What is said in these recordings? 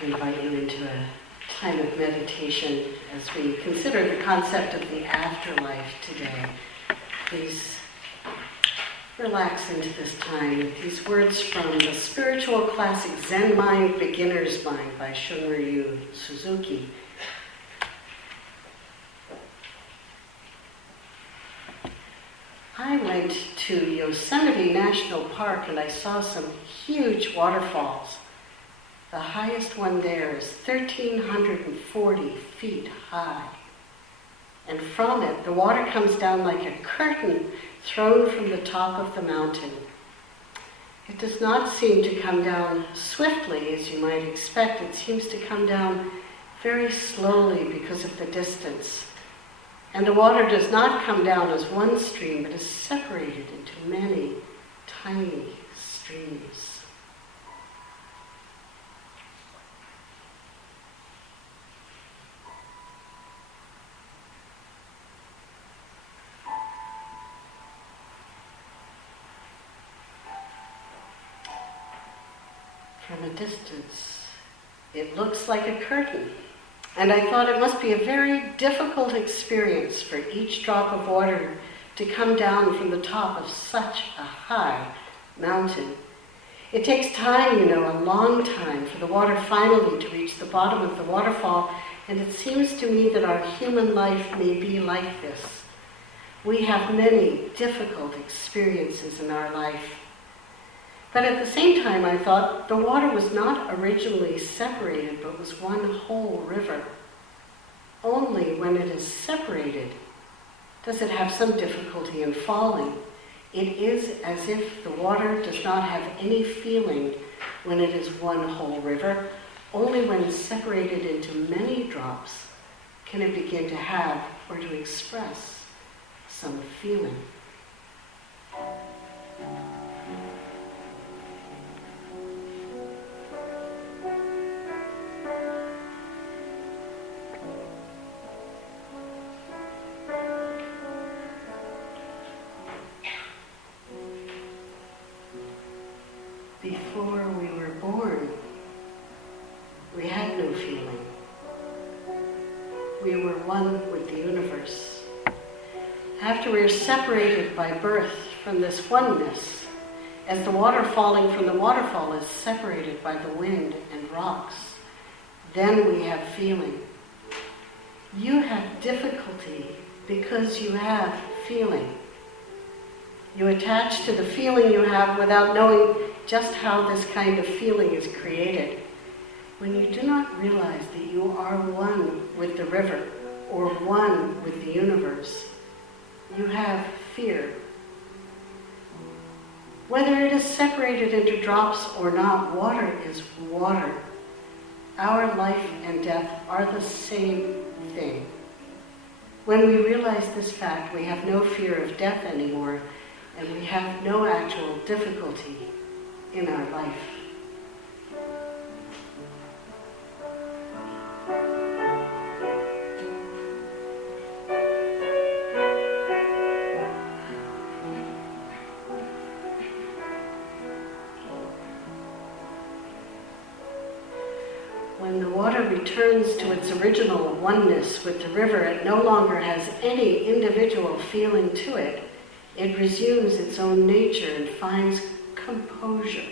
to invite you into a time of meditation as we consider the concept of the afterlife today. Please relax into this time with these words from the spiritual classic Zen Mind, Beginner's Mind by Shunryu Suzuki. I went to Yosemite National Park and I saw some huge waterfalls. The highest one there is 1,340 feet high. And from it, the water comes down like a curtain thrown from the top of the mountain. It does not seem to come down swiftly, as you might expect. It seems to come down very slowly because of the distance. And the water does not come down as one stream, but is separated into many tiny streams. From a distance, it looks like a curtain. And I thought it must be a very difficult experience for each drop of water to come down from the top of such a high mountain. It takes time, a long time, for the water finally to reach the bottom of the waterfall, and it seems to me that our human life may be like this. We have many difficult experiences in our life. But at the same time, I thought the water was not originally separated, but was one whole river. Only when it is separated does it have some difficulty in falling. It is as if the water does not have any feeling when it is one whole river. Only when separated into many drops can it begin to have or to express some feeling. Before we were born, we had no feeling. We were one with the universe. After we are separated by birth from this oneness, as the water falling from the waterfall is separated by the wind and rocks, then we have feeling. You have difficulty because you have feeling. You attach to the feeling you have without knowing just how this kind of feeling is created. When you do not realize that you are one with the river or one with the universe, you have fear. Whether it is separated into drops or not, water is water. Our life and death are the same thing. When we realize this fact, we have no fear of death anymore, and we have no actual difficulty in our life. When the water returns to its original oneness with the river, it no longer has any individual feeling to it. It resumes its own nature and finds composure.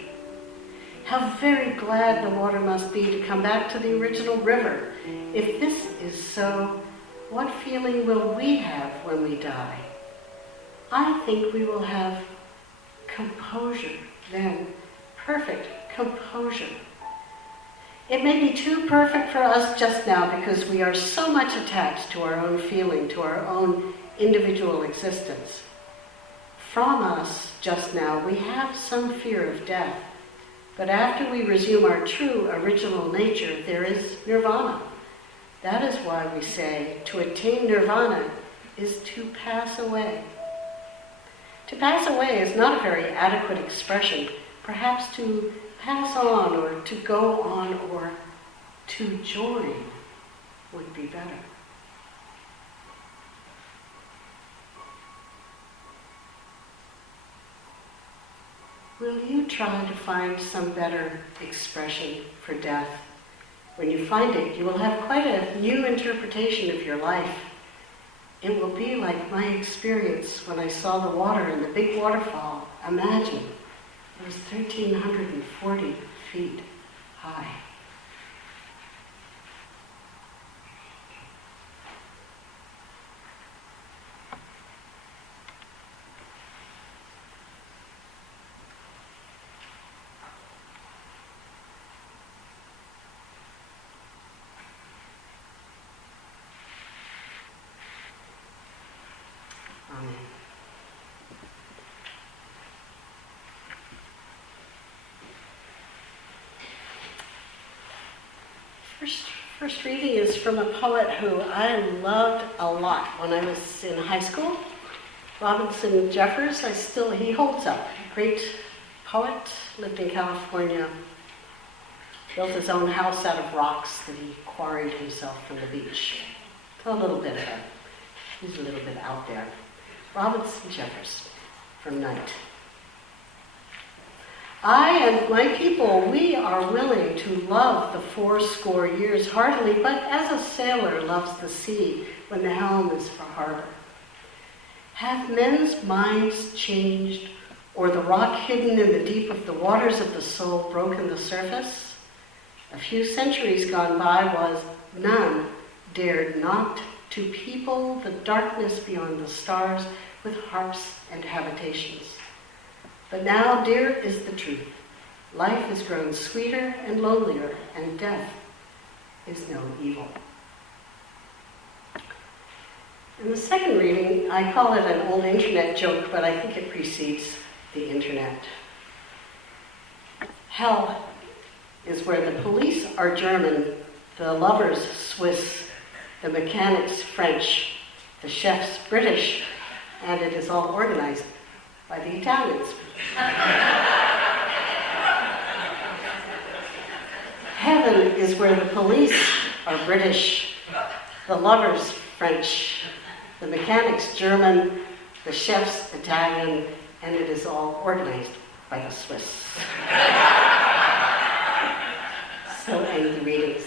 How very glad the water must be to come back to the original river. If this is so, what feeling will we have when we die? I think we will have composure then, perfect composure. It may be too perfect for us just now because we are so much attached to our own feeling, to our own individual existence. From us, just now, we have some fear of death. But after we resume our true original nature, there is nirvana. That is why we say to attain nirvana is to pass away. To pass away is not a very adequate expression. Perhaps to pass on or to go on or to join would be better. Will you try to find some better expression for death When you find it, you will have quite a new interpretation of your life. It will be like my experience when I saw the water in the big waterfall. Imagine, it was 1,340 feet high. Amen. First reading is from a poet who I loved a lot when I was in high school. Robinson Jeffers, he holds up. Great poet, lived in California, built his own house out of rocks that he quarried himself from the beach. So he's a little bit out there. Robinson Jeffers, from Night. I and my people, we are willing to love the 80 years heartily, but as a sailor loves the sea when the helm is for harbor. Have men's minds changed, or the rock hidden in the deep of the waters of the soul broken the surface? A few centuries gone by was none dared not to people the darkness beyond the stars with harps and habitations. But now, dear is the truth. Life has grown sweeter and lonelier, and death is no evil. In the second reading, I call it an old internet joke, but I think it precedes the internet. Hell is where the police are German, the lovers Swiss, the mechanics French, the chefs British, and it is all organized by the Italians. Heaven is where the police are British, the lovers French, the mechanics German, the chefs Italian, and it is all organized by the Swiss. So end the readings.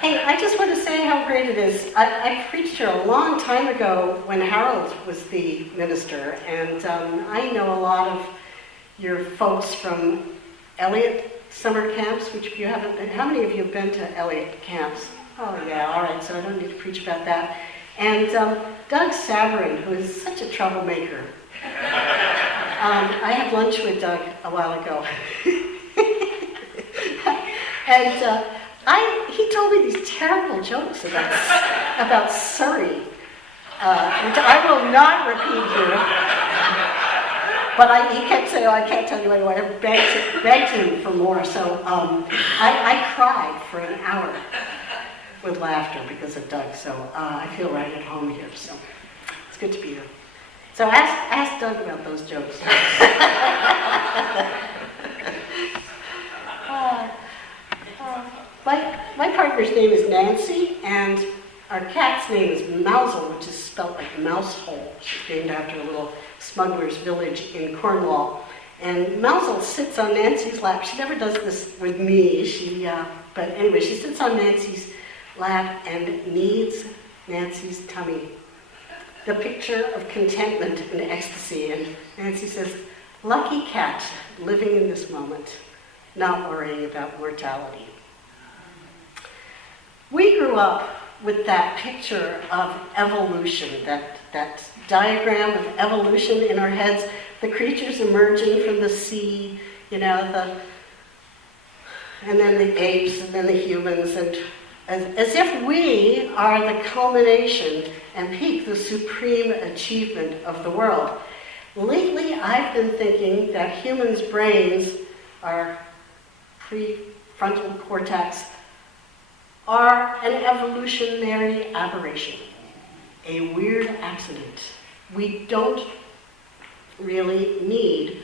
Hey, I just want to say how great it is. I preached here a long time ago when Harold was the minister, and I know a lot of your folks from Elliott summer camps, which if you haven't been, how many of you have been to Elliott camps? Oh yeah, all right, so I don't need to preach about that. And Doug Saverin, who is such a troublemaker. I had lunch with Doug a while ago. And he told me these terrible jokes about Surrey, which I will not repeat here. But he kept saying, I can't tell you anyway. I begged him for more. So I cried for an hour with laughter because of Doug. So I feel right at home here. So it's good to be here. So ask Doug about those jokes. My partner's name is Nancy, and our cat's name is Mousel, which is spelled like mouse hole. She's named after a little smuggler's village in Cornwall. And Mousel sits on Nancy's lap. She never does this with me, but anyway, she sits on Nancy's lap and kneads Nancy's tummy. The picture of contentment and ecstasy. And Nancy says, lucky cat, living in this moment, not worrying about mortality. We grew up with that picture of evolution, that diagram of evolution in our heads, the creatures emerging from the sea, and then the apes, and then the humans, and as if we are the culmination and peak, the supreme achievement of the world. Lately, I've been thinking that humans' brains, our prefrontal cortex, are an evolutionary aberration, a weird accident. We don't really need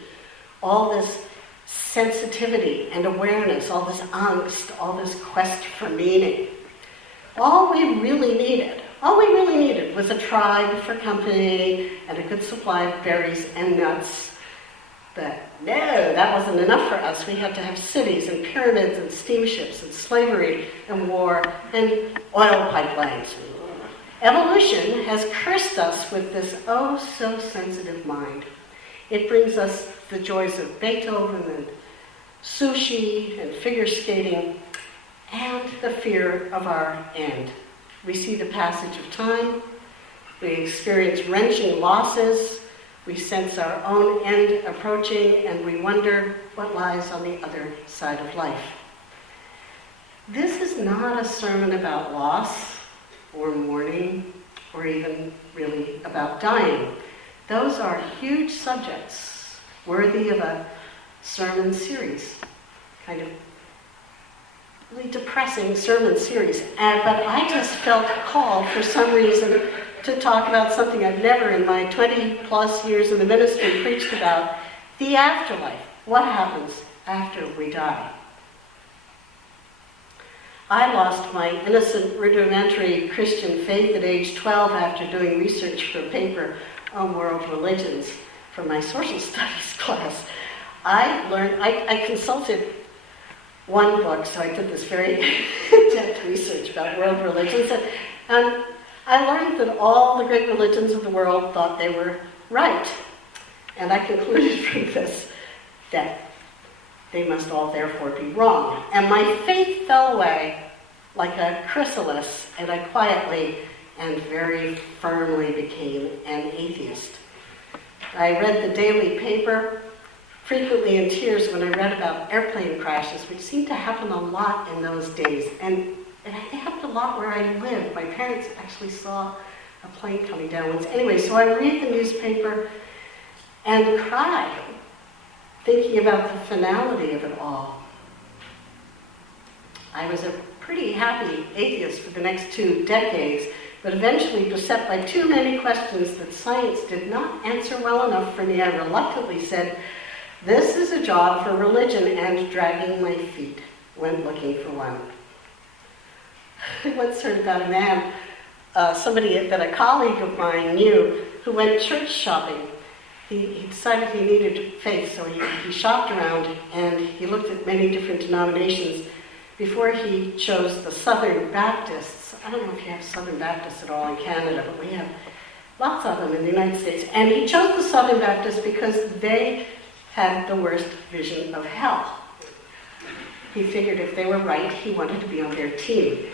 all this sensitivity and awareness, all this angst, all this quest for meaning. All we really needed was a tribe for company and a good supply of berries and nuts. But no, that wasn't enough for us. We had to have cities and pyramids and steamships and slavery and war and oil pipelines. Evolution has cursed us with this oh so sensitive mind. It brings us the joys of Beethoven and sushi and figure skating and the fear of our end. We see the passage of time, we experience wrenching losses, we sense our own end approaching, and we wonder what lies on the other side of life. This is not a sermon about loss or mourning or even really about dying. Those are huge subjects worthy of a sermon series, kind of really depressing sermon series. But I just felt called for some reason to talk about something I've never in my 20 plus years in the ministry preached about, the afterlife. What happens after we die? I lost my innocent rudimentary Christian faith at age 12 after doing research for a paper on world religions for my social studies class. I consulted one book, so I did this very in-depth research about world religions, and I learned that all the great religions of the world thought they were right. And I concluded from this that they must all therefore be wrong. And my faith fell away like a chrysalis, and I quietly and very firmly became an atheist. I read the daily paper, frequently in tears when I read about airplane crashes, which seemed to happen a lot in those days. And it happened a lot where I lived. My parents actually saw a plane coming down once. Anyway, so I read the newspaper and cry, thinking about the finality of it all. I was a pretty happy atheist for the next 2 decades, but eventually beset by too many questions that science did not answer well enough for me, I reluctantly said, this is a job for religion, and dragging my feet went looking for one. I once heard about a man, somebody that a colleague of mine knew, who went church shopping. He decided he needed faith, so he shopped around and he looked at many different denominations before he chose the Southern Baptists. I don't know if you have Southern Baptists at all in Canada, but we have lots of them in the United States. And he chose the Southern Baptists because they had the worst vision of hell. He figured if they were right, he wanted to be on their team.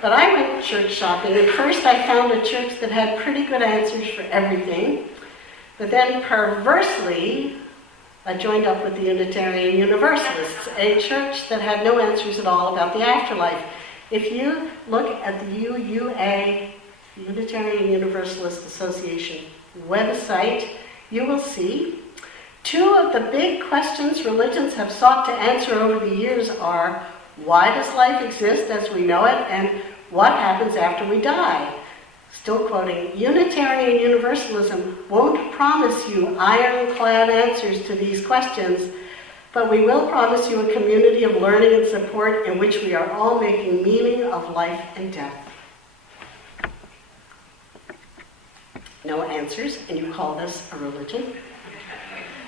But I went church shopping, and first I found a church that had pretty good answers for everything. But then perversely, I joined up with the Unitarian Universalists, a church that had no answers at all about the afterlife. If you look at the UUA, Unitarian Universalist Association website, you will see 2 of the big questions religions have sought to answer over the years are, why does life exist as we know it, and what happens after we die? Still quoting, Unitarian Universalism won't promise you ironclad answers to these questions, but we will promise you a community of learning and support in which we are all making meaning of life and death. No answers, and you call this a religion?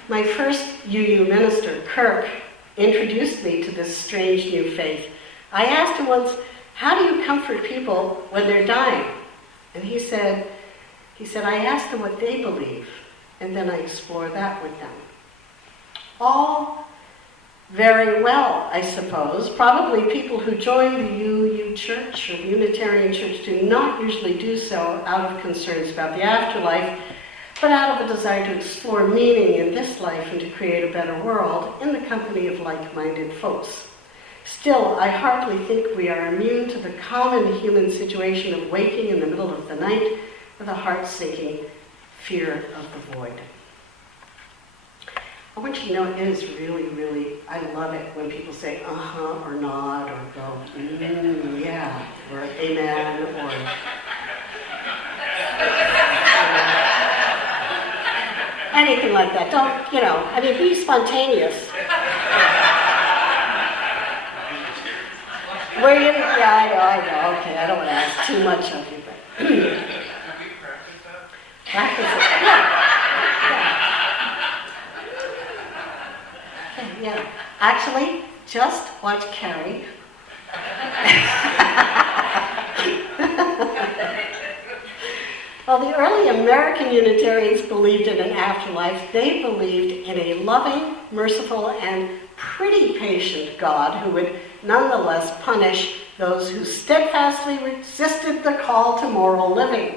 My first UU minister, Kirk, introduced me to this strange new faith. I asked him once, how do you comfort people when they're dying? And he said, I ask them what they believe, and then I explore that with them. All very well, I suppose. Probably people who join the UU Church or the Unitarian Church do not usually do so out of concerns about the afterlife, but out of a desire to explore meaning in this life and to create a better world in the company of like-minded folks. Still, I hardly think we are immune to the common human situation of waking in the middle of the night with a heart-sinking fear of the void. I want you to know it is really, really, I love it when people say uh-huh or nod or go, yeah, or amen, or anything like that. Don't, be spontaneous. Were you? Yeah, I know. Okay, I don't want to ask too much of you, but Have you practiced that? practice it. Yeah. Yeah. Actually, just watch Carrie. Well, the early American Unitarians believed in an afterlife. They believed in a loving, merciful, and pretty patient God who would nonetheless punish those who steadfastly resisted the call to moral living.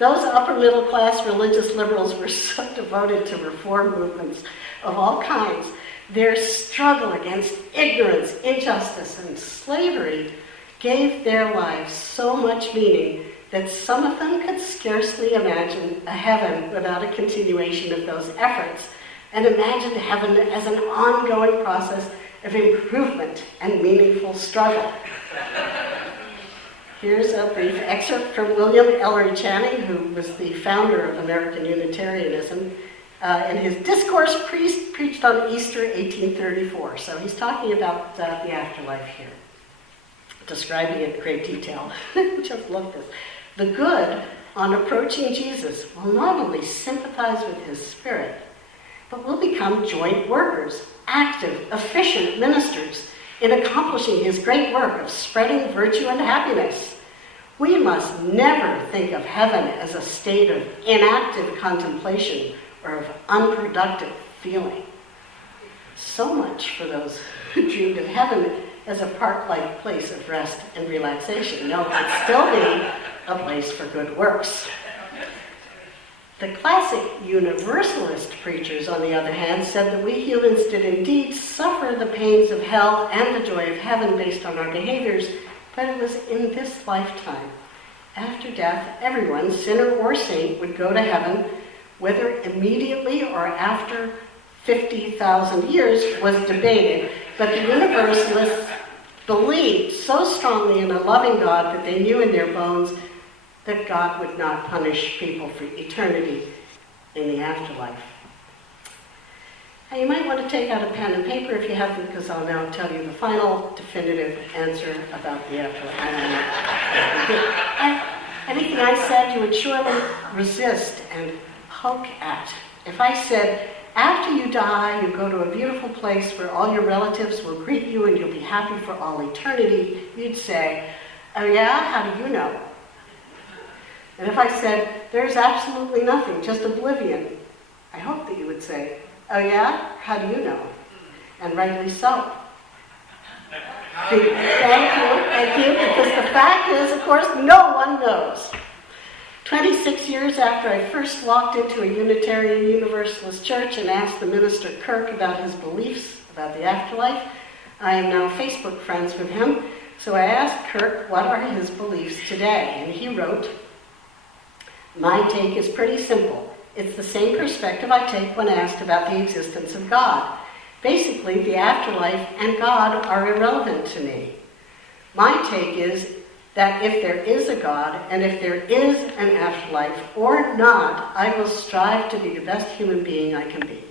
Those upper middle class religious liberals were so devoted to reform movements of all kinds. Their struggle against ignorance, injustice, and slavery gave their lives so much meaning that some of them could scarcely imagine a heaven without a continuation of those efforts, and imagined heaven as an ongoing process of improvement and meaningful struggle. Here's a brief excerpt from William Ellery Channing, who was the founder of American Unitarianism, in his discourse preached on Easter 1834. So he's talking about the afterlife here, describing it in great detail. Just love this. The good, on approaching Jesus, will not only sympathize with his spirit, but will become joint workers, active, efficient ministers in accomplishing his great work of spreading virtue and happiness. We must never think of heaven as a state of inactive contemplation or of unproductive feeling. So much for those who dreamed of heaven as a park-like place of rest and relaxation. No, it could still be a place for good works. The classic Universalist preachers, on the other hand, said that we humans did indeed suffer the pains of hell and the joy of heaven based on our behaviors, but it was in this lifetime. After death, everyone, sinner or saint, would go to heaven, whether immediately or after 50,000 years was debated, but the Universalists believed so strongly in a loving God that they knew in their bones that God would not punish people for eternity in the afterlife. Now, you might want to take out a pen and paper if you haven't, because I'll now tell you the final definitive answer about the afterlife. Anything I said you would surely resist and poke at. If I said, after you die, you go to a beautiful place where all your relatives will greet you and you'll be happy for all eternity, you'd say, oh yeah, how do you know? And if I said, there's absolutely nothing, just oblivion, I hope that you would say, oh yeah, how do you know? And rightly so. Thank you, because the fact is, of course, no one knows. 26 years after I first walked into a Unitarian Universalist church and asked the minister Kirk about his beliefs about the afterlife, I am now Facebook friends with him, so I asked Kirk what are his beliefs today, and he wrote, my take is pretty simple. It's the same perspective I take when asked about the existence of God. Basically, the afterlife and God are irrelevant to me. My take is that if there is a God, and if there is an afterlife or not, I will strive to be the best human being I can be.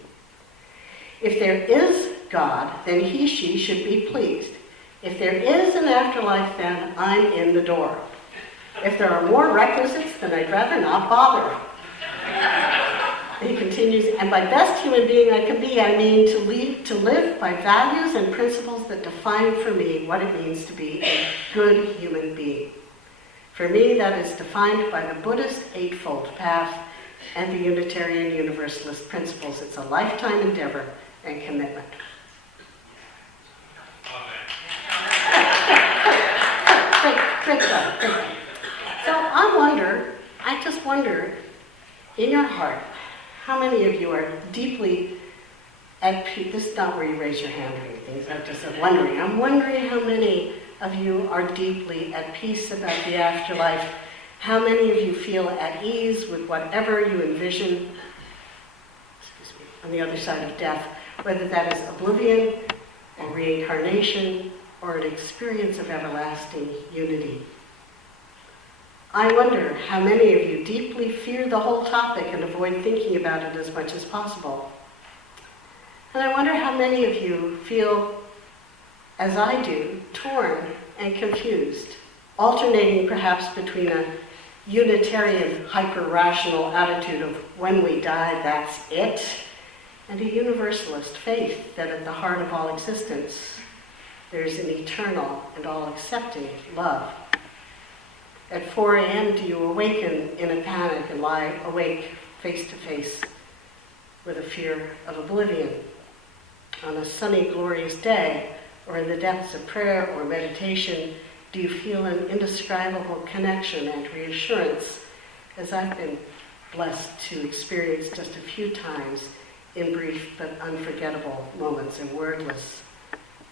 If there is God, then he, she should be pleased. If there is an afterlife, then I'm in the door. If there are more requisites, then I'd rather not bother. He continues, and by best human being I can be, I mean to live by values and principles that define for me what it means to be a good human being. For me, that is defined by the Buddhist Eightfold Path and the Unitarian Universalist principles. It's a lifetime endeavor and commitment. Great job. So I just wonder, in your heart, how many of you are deeply at peace? This is not where you raise your hand or anything, I'm just wondering. I'm wondering how many of you are deeply at peace about the afterlife. How many of you feel at ease with whatever you envision on the other side of death, whether that is oblivion or reincarnation or an experience of everlasting unity. I wonder how many of you deeply fear the whole topic and avoid thinking about it as much as possible. And I wonder how many of you feel, as I do, torn and confused, alternating perhaps between a Unitarian hyper-rational attitude of when we die, that's it, and a universalist faith that at the heart of all existence there's an eternal and all-accepting love. At 4 a.m. do you awaken in a panic and lie awake face to face with a fear of oblivion? On a sunny, glorious day, or in the depths of prayer or meditation, do you feel an indescribable connection and reassurance, as I've been blessed to experience just a few times in brief but unforgettable moments, and wordless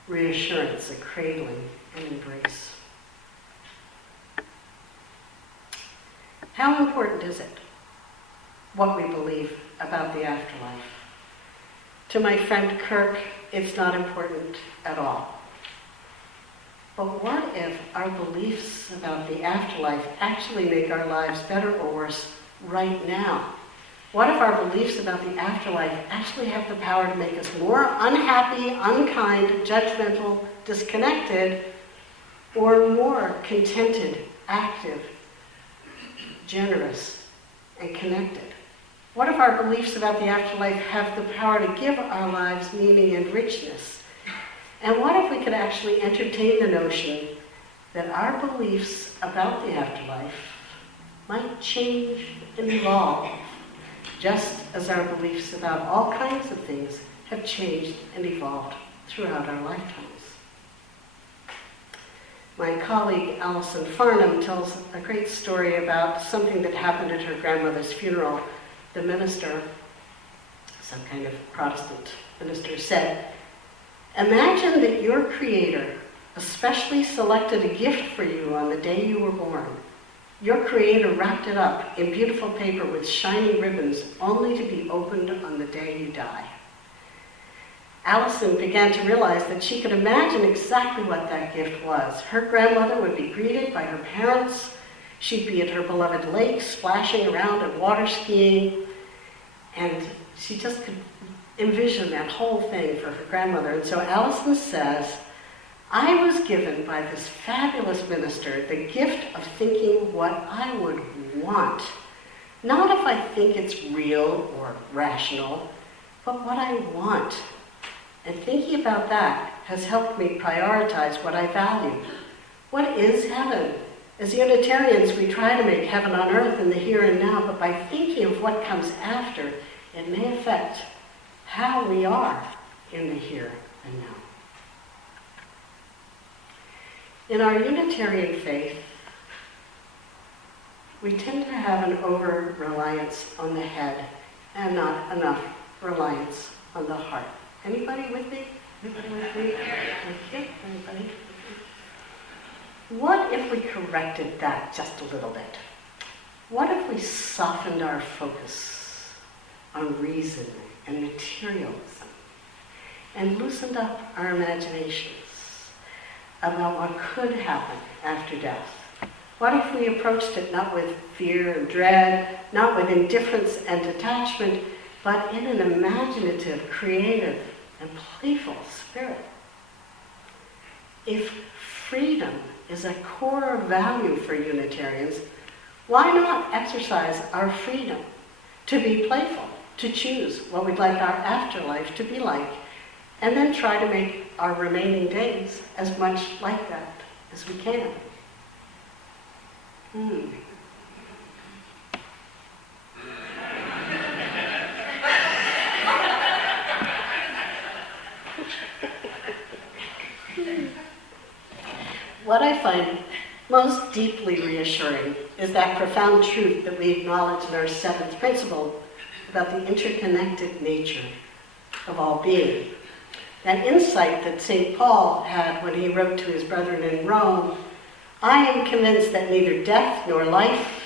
reassurance, a cradling and embrace. How important is it, what we believe about the afterlife? To my friend Kirk, it's not important at all. But what if our beliefs about the afterlife actually make our lives better or worse right now? What if our beliefs about the afterlife actually have the power to make us more unhappy, unkind, judgmental, disconnected, or more contented, active, generous, and connected? What if our beliefs about the afterlife have the power to give our lives meaning and richness? And what if we could actually entertain the notion that our beliefs about the afterlife might change and evolve, just as our beliefs about all kinds of things have changed and evolved throughout our lifetimes? My colleague Alison Farnham tells a great story about something that happened at her grandmother's funeral. The minister, some kind of Protestant minister, said, "Imagine that your Creator especially selected a gift for you on the day you were born. Your Creator wrapped it up in beautiful paper with shiny ribbons, only to be opened on the day you die." Allison began to realize that she could imagine exactly what that gift was. Her grandmother would be greeted by her parents. She'd be at her beloved lake, splashing around and water skiing. And she just could envision that whole thing for her grandmother. And so Allison says, "I was given by this fabulous minister the gift of thinking what I would want. Not if I think it's real or rational, but what I want. And thinking about that has helped me prioritize what I value. What is heaven? As Unitarians, we try to make heaven on earth in the here and now, but by thinking of what comes after, it may affect how we are in the here and now." In our Unitarian faith, we tend to have an over-reliance on the head and not enough reliance on the heart. Anybody with me? Anybody with me? Thank you. Anybody? What if we corrected that just a little bit? What if we softened our focus on reason and materialism and loosened up our imaginations about what could happen after death? What if we approached it not with fear and dread, not with indifference and detachment, but in an imaginative, creative, and playful spirit? If freedom is a core value for Unitarians, why not exercise our freedom to be playful, to choose what we'd like our afterlife to be like, and then try to make our remaining days as much like that as we can? What I find most deeply reassuring is that profound truth that we acknowledge in our seventh principle about the interconnected nature of all being. That insight that St. Paul had when he wrote to his brethren in Rome, "I am convinced that neither death nor life,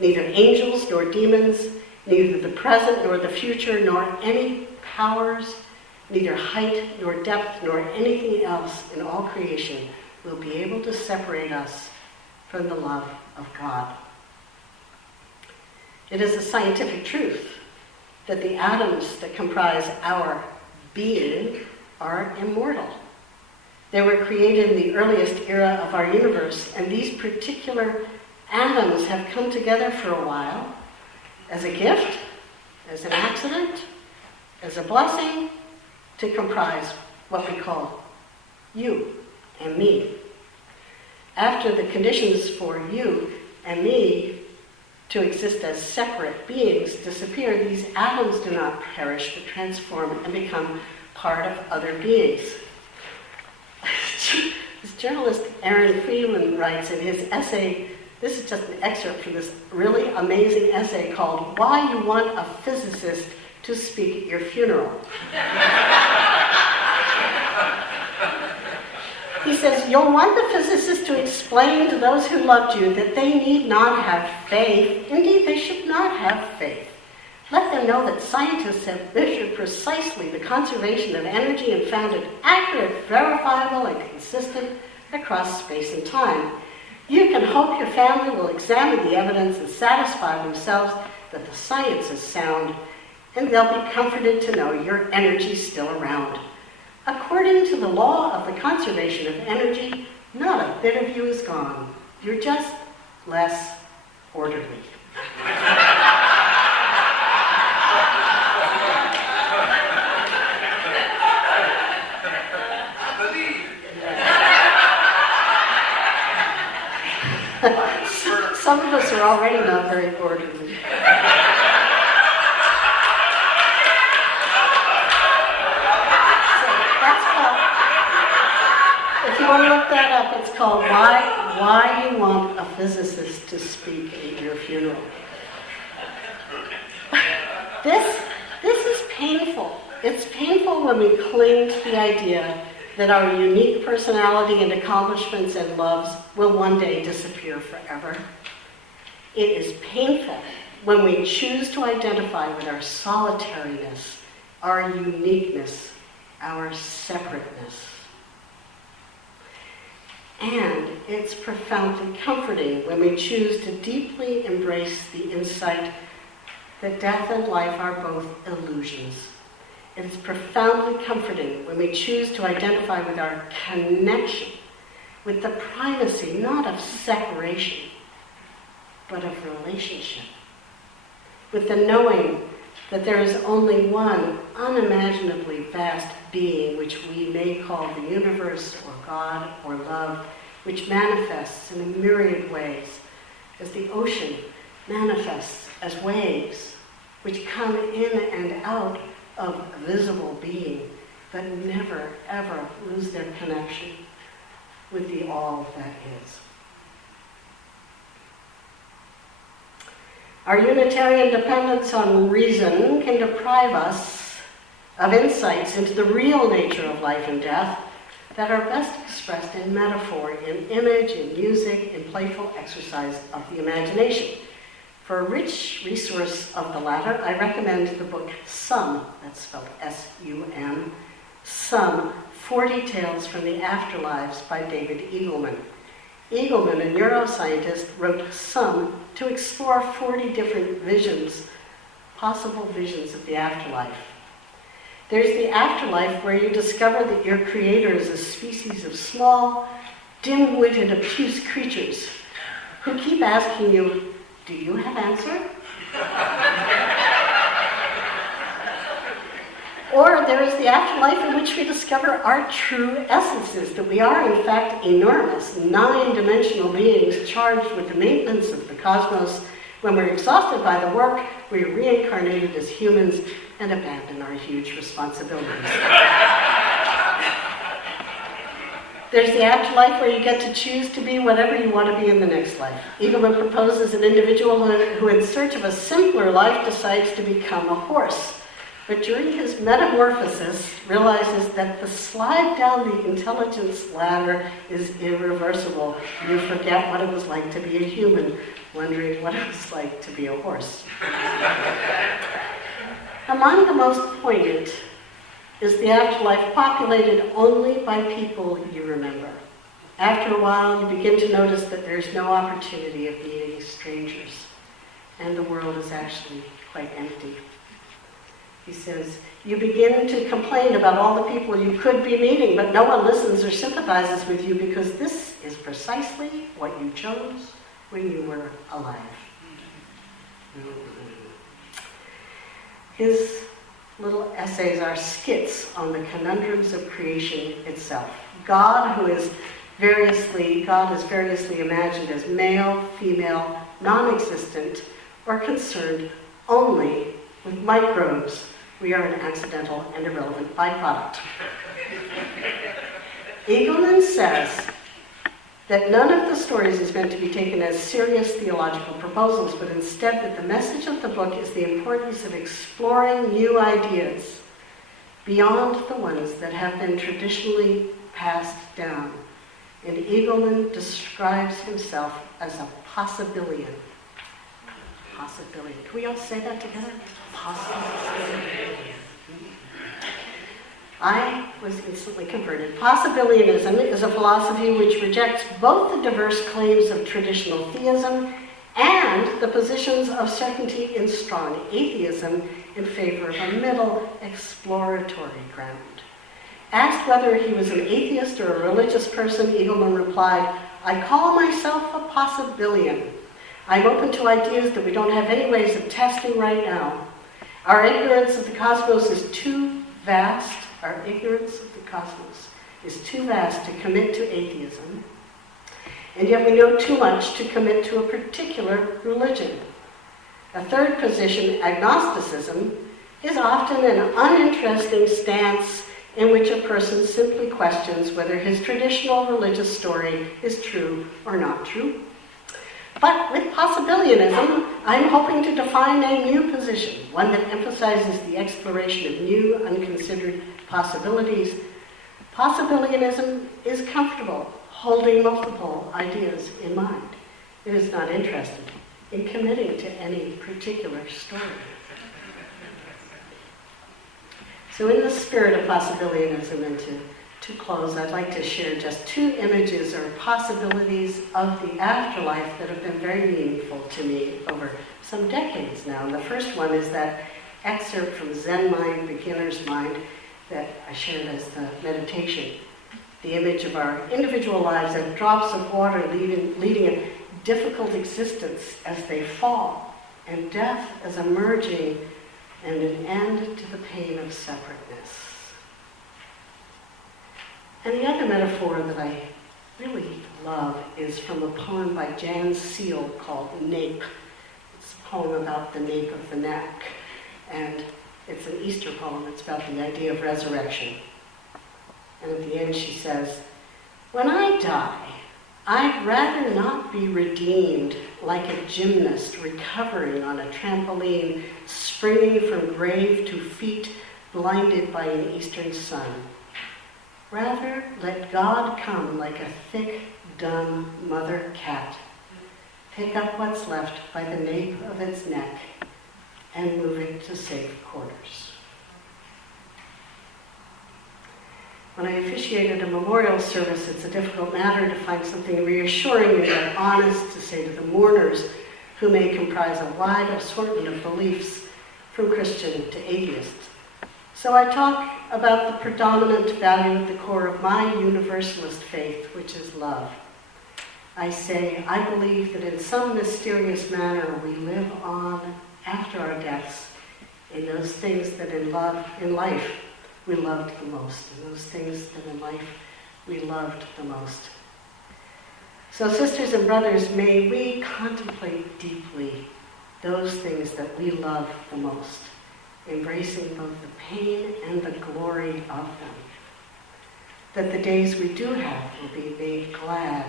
neither angels nor demons, neither the present nor the future, nor any powers, neither height nor depth nor anything else in all creation will be able to separate us from the love of God." It is a scientific truth that the atoms that comprise our being are immortal. They were created in the earliest era of our universe, and these particular atoms have come together for a while as a gift, as an accident, as a blessing to comprise what we call you and me. After the conditions for you and me to exist as separate beings disappear, these atoms do not perish but transform and become part of other beings. This journalist Aaron Friedman writes in his essay, this is just an excerpt from this really amazing essay called "Why You Want a Physicist to Speak at Your Funeral." He says, "You'll want the physicist to explain to those who loved you that they need not have faith. Indeed, they should not have faith. Let them know that scientists have measured precisely the conservation of energy and found it accurate, verifiable, and consistent across space and time. You can hope your family will examine the evidence and satisfy themselves that the science is sound, and they'll be comforted to know your energy's still around. According to the law of the conservation of energy, not a bit of you is gone. You're just less orderly." Some of us are already not very orderly. If you want to look that up, it's called Why You Want a Physicist to Speak at Your Funeral. This is painful. It's painful when we cling to the idea that our unique personality and accomplishments and loves will one day disappear forever. It is painful when we choose to identify with our solitariness, our uniqueness, our separateness. And it's profoundly comforting when we choose to deeply embrace the insight that death and life are both illusions. It is profoundly comforting when we choose to identify with our connection, with the primacy not of separation, but of relationship, with the knowing that there is only one unimaginably vast being which we may call the universe or God or love, which manifests in a myriad ways, as the ocean manifests as waves, which come in and out of visible being, but never, ever lose their connection with the all that is. Our Unitarian dependence on reason can deprive us of insights into the real nature of life and death that are best expressed in metaphor, in image, in music, in playful exercise of the imagination. For a rich resource of the latter, I recommend the book Sum, that's spelled S-U-M, Sum, 40 Tales from the Afterlives by David Eagleman. Eagleman, a neuroscientist, wrote Sum to explore 40 different visions, possible visions of the afterlife. There's the afterlife where you discover that your creator is a species of small, dim-witted, obtuse creatures who keep asking you, "Do you have answer?" Or there is the afterlife in which we discover our true essences, that we are in fact enormous, 9-dimensional beings charged with the maintenance of the cosmos. When we're exhausted by the work, we're reincarnated as humans and abandon our huge responsibilities. There's the afterlife where you get to choose to be whatever you want to be in the next life. Eagleman proposes an individual who in search of a simpler life decides to become a horse. But during his metamorphosis, realizes that the slide down the intelligence ladder is irreversible. You forget what it was like to be a human, wondering what it was like to be a horse. Among the most poignant is the afterlife populated only by people you remember. After a while, you begin to notice that there's no opportunity of meeting strangers, and the world is actually quite empty. He says, you begin to complain about all the people you could be meeting, but no one listens or sympathizes with you because this is precisely what you chose when you were alive. His little essays are skits on the conundrums of creation itself. God is variously imagined as male, female, non-existent, or concerned only with microbes. We are an accidental and irrelevant byproduct. Aikman says that none of the stories is meant to be taken as serious theological proposals, but instead that the message of the book is the importance of exploring new ideas beyond the ones that have been traditionally passed down. And Aikman describes himself as a possibilian. Possibilian. Can we all say that together? Possibilian. I was instantly converted. Possibilianism is a philosophy which rejects both the diverse claims of traditional theism and the positions of certainty in strong atheism in favor of a middle exploratory ground. Asked whether he was an atheist or a religious person, Aikman replied, "I call myself a possibilian. I'm open to ideas that we don't have any ways of testing right now. Our ignorance of the cosmos is too vast. Our ignorance of the cosmos is too vast to commit to atheism, and yet we know too much to commit to a particular religion. A third position, agnosticism, is often an uninteresting stance in which a person simply questions whether his traditional religious story is true or not true. But with possibilianism, I'm hoping to define a new position, one that emphasizes the exploration of new, unconsidered possibilities. Possibilianism is comfortable holding multiple ideas in mind. It is not interested in committing to any particular story." So in the spirit of possibilianism, and to close, I'd like to share just two images or possibilities of the afterlife that have been very meaningful to me over some decades now. And the first one is that excerpt from Zen Mind, Beginner's Mind, that I shared as the meditation. The image of our individual lives as drops of water leading a difficult existence as they fall, and death as a merging and an end to the pain of separateness. And the other metaphor that I really love is from a poem by Jan Seal called Nape. It's a poem about the nape of the neck, and it's an Easter poem. It's about the idea of resurrection. And at the end she says, "When I die, I'd rather not be redeemed like a gymnast recovering on a trampoline, springing from grave to feet blinded by an eastern sun. Rather, let God come like a thick, dumb mother cat, pick up what's left by the nape of its neck, and move it to safe quarters." When I officiated a memorial service, it's a difficult matter to find something reassuring and yet honest to say to the mourners, who may comprise a wide assortment of beliefs, from Christian to atheist. So I talk about the predominant value at the core of my universalist faith, which is love. I say, I believe that in some mysterious manner we live on after our deaths in those things that in life we loved the most, and those things that in life we loved the most. So sisters and brothers, may we contemplate deeply those things that we love the most, embracing both the pain and the glory of them. That the days we do have will be made glad,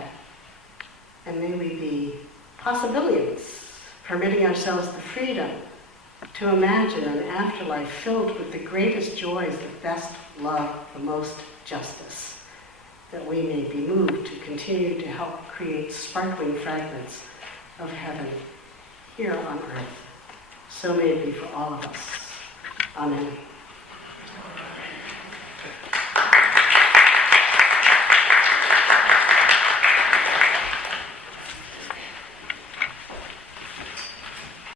and may we be possibilians, permitting ourselves the freedom to imagine an afterlife filled with the greatest joys, the best love, the most justice, that we may be moved to continue to help create sparkling fragments of heaven here on earth. So may it be for all of us. Amen.